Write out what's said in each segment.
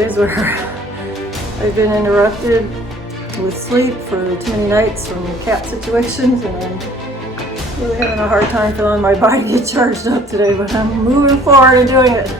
days where I've been interrupted with sleep for too many nights from cat situations, and I'm really having a hard time feeling my body get charged up today, but I'm moving forward and doing it.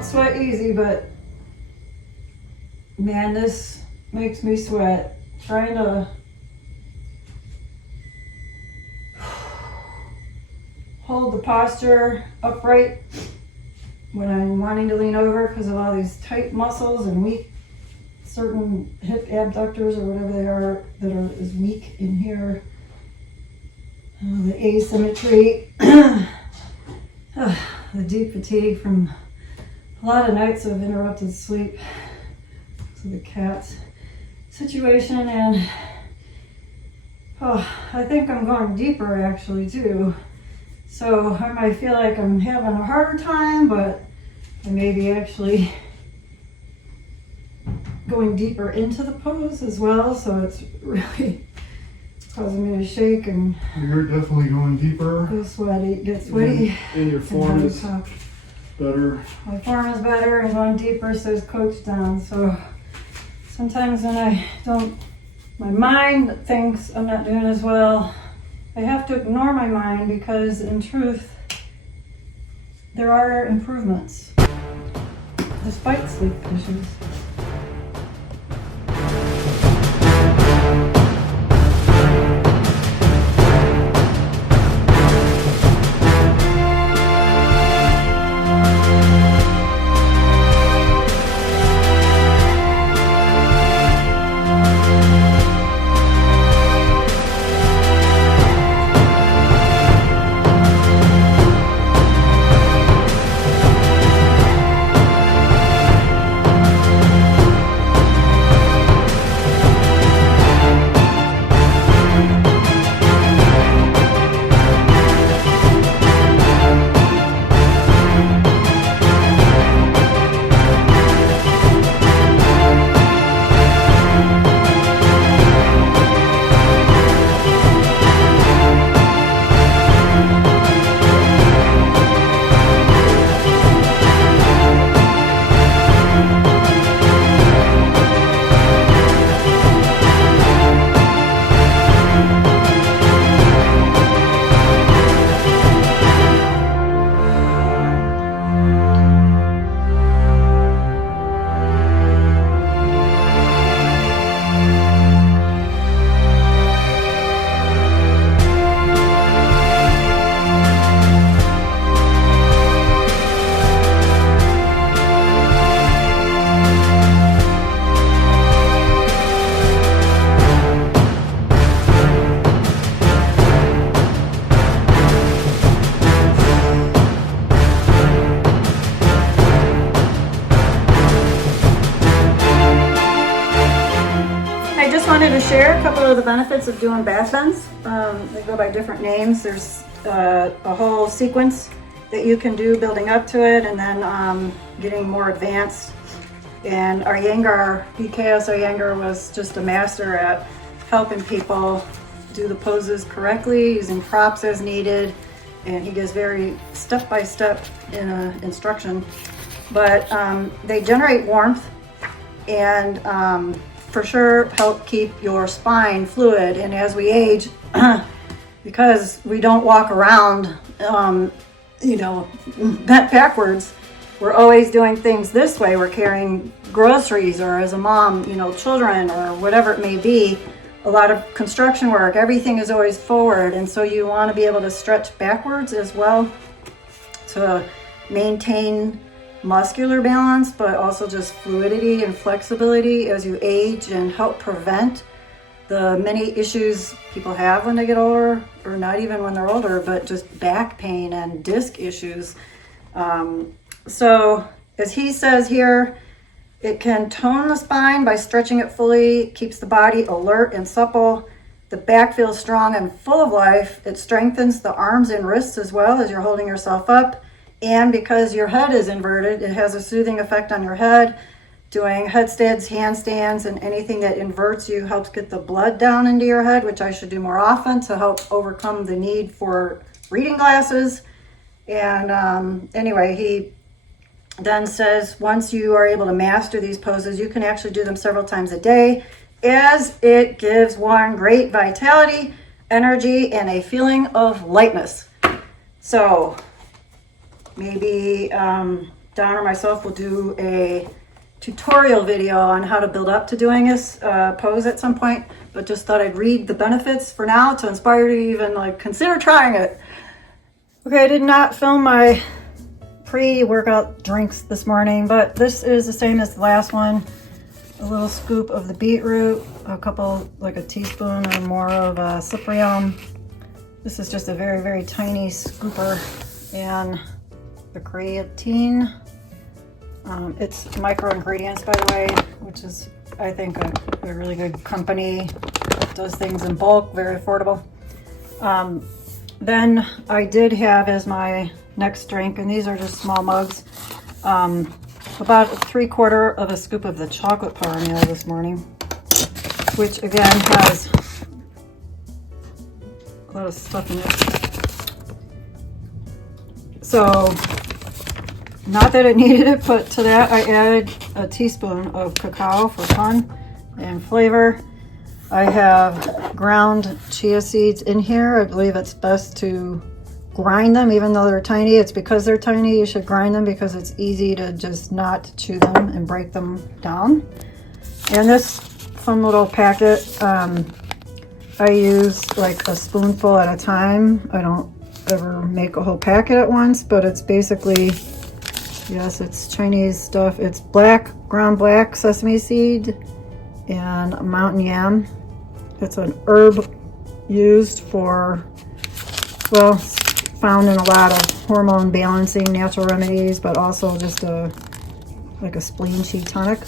Sweat easy, but man, this makes me sweat. Trying to hold the posture upright when I'm wanting to lean over because of all these tight muscles and weak, certain hip abductors or whatever they are that are is weak in here. The asymmetry, the deep fatigue from a lot of nights of interrupted sleep, so the cat's situation, and I think I'm going deeper actually too. So I might feel like I'm having a harder time, but I may be actually going deeper into the pose as well. So it's really causing me to shake and you're definitely going deeper. Get sweaty, and your form is better. My form is better and going deeper, says Coach Don. So sometimes when I don't, my mind thinks I'm not doing as well, I have to ignore my mind because in truth, there are improvements despite sleep issues. couple of the benefits of doing bath bends. They go by different names. There's a whole sequence that you can do building up to it, and then getting more advanced. And Iyengar, BKS Iyengar, was just a master at helping people do the poses correctly, using props as needed, and he gives very step-by-step instruction. But they generate warmth and for sure help keep your spine fluid. And as we age, because we don't walk around you know, bent backwards, we're always doing things this way. We're carrying groceries, or as a mom, you know, children, or whatever it may be. A lot of construction work, everything is always forward, and so you want to be able to stretch backwards as well to maintain muscular balance, but also just fluidity and flexibility as you age, and help prevent the many issues people have when they get older, or not even when they're older, but just back pain and disc issues. So as he says here, it can tone the spine by stretching it fully, keeps the body alert and supple. The back feels strong and full of life. It strengthens the arms and wrists as well as you're holding yourself up. And because your head is inverted, it has a soothing effect on your head. Doing headstands, handstands, and anything that inverts you helps get the blood down into your head, which I should do more often to help overcome the need for reading glasses. And anyway, he then says once you are able to master these poses, you can actually do them several times a day, as it gives one great vitality, energy, and a feeling of lightness. So maybe Don or myself will do a tutorial video on how to build up to doing this pose at some point, but just thought I'd read the benefits for now to inspire you to even like consider trying it. Okay, I did not film my pre-workout drinks this morning, but this is the same as the last one. A little scoop of the beetroot, a couple, like a teaspoon or more of cyprium. This is just a very, very tiny scooper. And the creatine. It's micro ingredients, by the way, which is, I think, a really good company. Does things in bulk, very affordable. Then I did have as my next drink, and these are just small mugs, about 3/4 of a scoop of the chocolate power meal this morning, which again has a lot of stuff in it. So, not that it needed it, but to that I added a teaspoon of cacao for fun and flavor. I have ground chia seeds in here. I believe it's best to grind them, even though they're tiny. It's because they're tiny, you should grind them, because it's easy to just not chew them and break them down. And this fun little packet, I use like a spoonful at a time. I don't ever make a whole packet at once, but it's basically, yes, it's Chinese stuff. It's ground black sesame seed and mountain yam. It's an herb used for, well, found in a lot of hormone balancing natural remedies, but also just like a spleen chi tonic.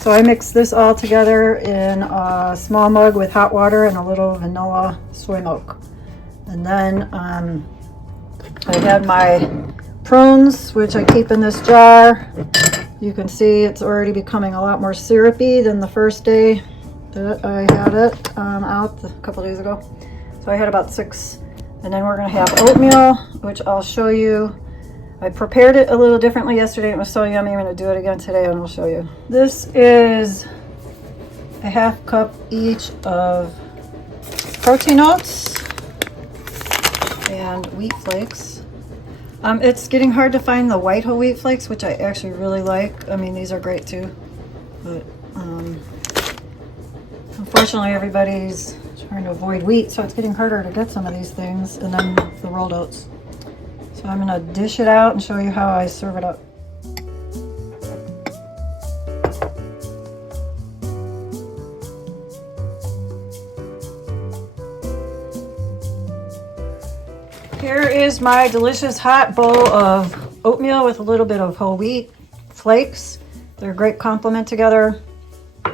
So I mix this all together in a small mug with hot water and a little vanilla soy milk. And then I had my prunes, which I keep in this jar. You can see it's already becoming a lot more syrupy than the first day that I had it out a couple days ago. So I had about 6. And then we're going to have oatmeal, which I'll show you. I prepared it a little differently yesterday. It was so yummy. I'm going to do it again today, and I'll show you. This is a 1/2 cup each of protein oats and wheat flakes. It's getting hard to find the white whole wheat flakes, which I actually really like. I mean, these are great too. But unfortunately, everybody's trying to avoid wheat, so it's getting harder to get some of these things. And then the rolled oats. So I'm going to dish it out and show you how I serve it up. Here is my delicious hot bowl of oatmeal with a little bit of whole wheat flakes. They're a great complement together.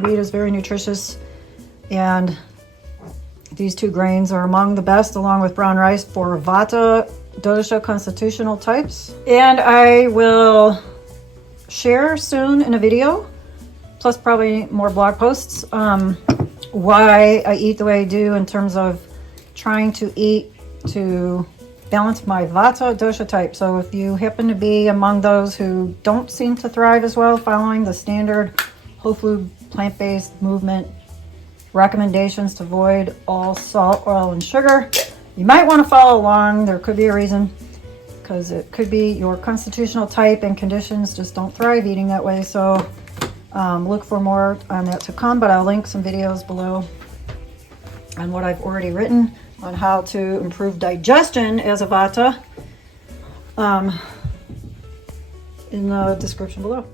Wheat is very nutritious. And These two grains are among the best, along with brown rice, for Vata dosha constitutional types. And I will share soon in a video, plus probably more blog posts, why I eat the way I do in terms of trying to eat to balance my Vata dosha type. So if you happen to be among those who don't seem to thrive as well following the standard whole food plant-based movement recommendations to avoid all salt, oil, and sugar, you might want to follow along. There could be a reason, because it could be your constitutional type and conditions just don't thrive eating that way. So look for more on that to come, but I'll link some videos below on what I've already written on how to improve digestion as a Vata in the description below.